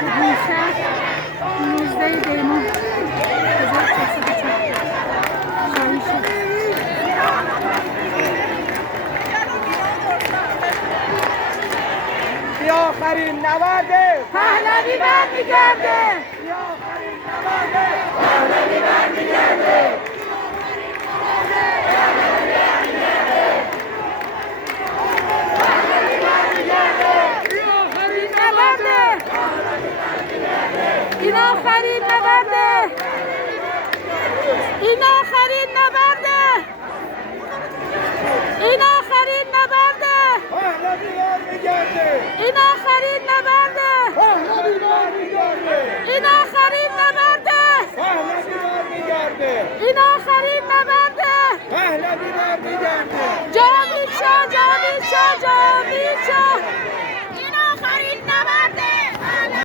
بیشتر 19 دیمون 1404 شاهی شد. بی آخرین نبرده پهلوی برمیگرده. بی آخرین نبرده پهلوی برمیگرده